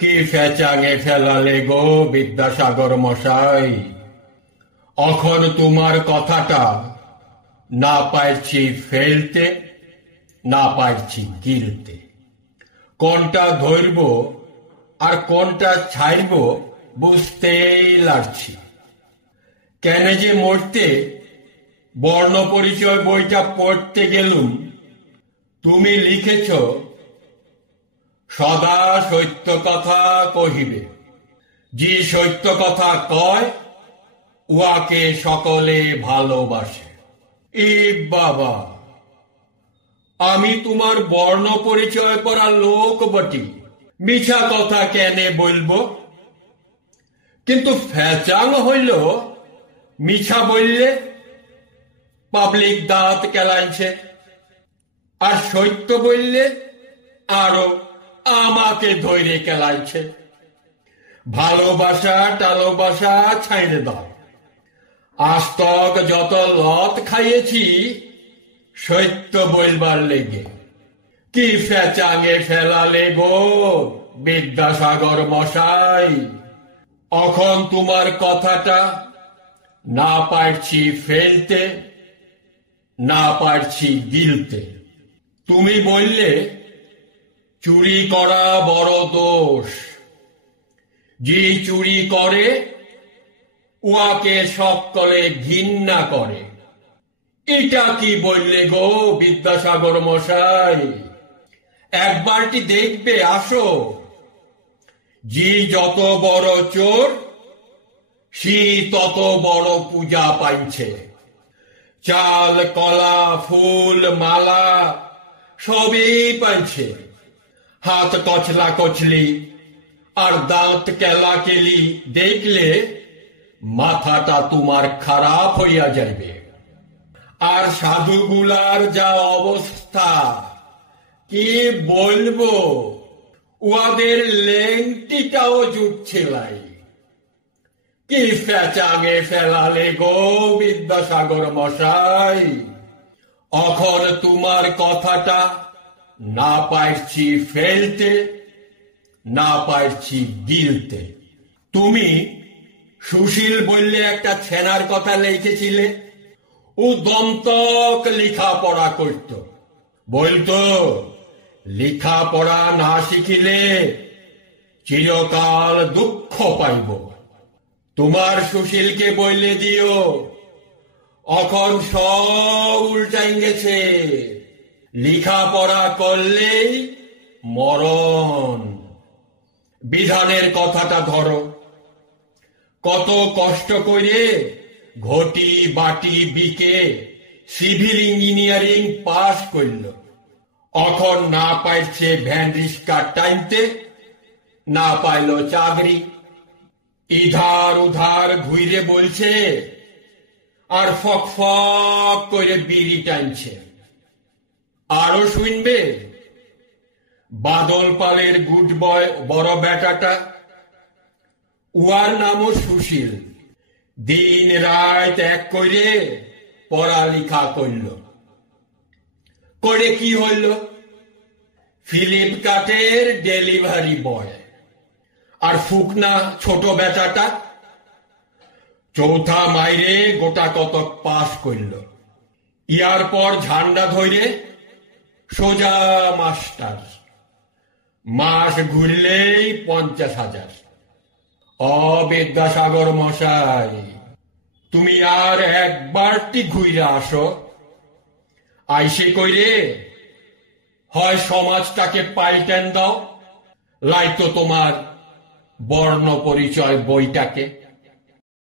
কি ফেচাঙে ফেলালে গো বিদ্যাসাগর মশাই, অখন তোমার কথাটা না পারছি ফেলতে, না পারছি গিলতে। কোনটা ধরব আর কোনটা ছাড়ব বুঝতেই লাগছি। কেন যে মরতে বর্ণ পরিচয় বইটা পড়তে গেলুম, তুমি লিখেছ সদা সত্য কথা কহিবে, যে সত্য কথা কয় উহাকে সকলে ভালোবাসে। এ বাবা, আমি তোমার বর্ণ পরিচয় করা লোক বটি, মিছা কথা কেনে বলবো? কিন্তু ফেচাং হইল মিছা বললে পাবলিক দাঁত কেলাইছে, আর সত্য বললে আরো আমাকে ধৈর্য কেলাইছে। ভালোবাসা টালোবাসা ছাইড়ে দাও। আস্তক যত লত খাইয়েছি সত্য বলবার লেগে। কি ফেচাঙে ফেলালে গো বিদ্যাসাগর মশাই, অখন তোমার কথাটা না পারছি ফেলতে, না পারছি গিলতে। তুমি বললে চুরি করা বড় দোষ, যে চুরি করে উহাকে সকলে ঘৃণা করে। এটা কি বললে গো বিদ্যাসাগর মশাই? একবারটি দেখবে, আসো। যে যত বড় চোর সে তত বড় পূজা পাইছে। চাল কলা ফুল মালা সবই পাইছে। হাত কচলা কচলি আর দাঁত কেলা কেলি দেখলে মাথাটা তোমার খারাপ হইয়া যাইবে। আর সাধুগুলার যা অবস্থা কি বলবো, উহাদের লেংটিটাও জুটছে লাই। কি ফেচাঙে ফেলালে গো বিদ্যাসাগর মশাই, অখন তোমার কথাটা না পারছি ফেলতে, না পারছি গিলতে। তুমি সুশীল বললে একটা ছেনার কথা লিখেছিলে, ও দমতক লেখাপড়া করত। বলতো লেখাপড়া না শিখিলে চিরকাল দুঃখ পাইব। তোমার সুশীলকে বললে দিও, অখন সব উল্টাই গেছে। লেখাপড়া করলেই মরণ। বিধানের কথাটা ধরো, কত কষ্ট করে ঘটি বাটি বিকে সিভিল ইঞ্জিনিয়ারিং পাশ করল, অখন না পাইছে ভ্যান রিক্সা টাইমতে, না পাইল চাকরি। ইধার উধার ঘুরে বলছে আর ফক ফক করে বিড়ি টানছে। আরো শুনবে, বাদল পালের গুড বয় বড় বেটাটা, উহার নামও সুশীল, দিন রাত এক করে পড়ালেখা করল। করে কি হইল? ফ্লিপকার্টের ডেলিভারি বয়। আর ফুকনা ছোট বেটাটা চৌথা মাইরে গোটা কতক পাস করল। ইয়ার পর ঝান্ডা ধরে সোজা মাস্টার। মাস ঘুরলেই 50,000। বিদ্যাসাগর মশাই, তুমি আর একবারটি ঘুরে আসো। আইসে কইরে হয় সমাজটাকে পাল্টেন দাও, লাইতো তোমার বর্ণ পরিচয় বইটাকে।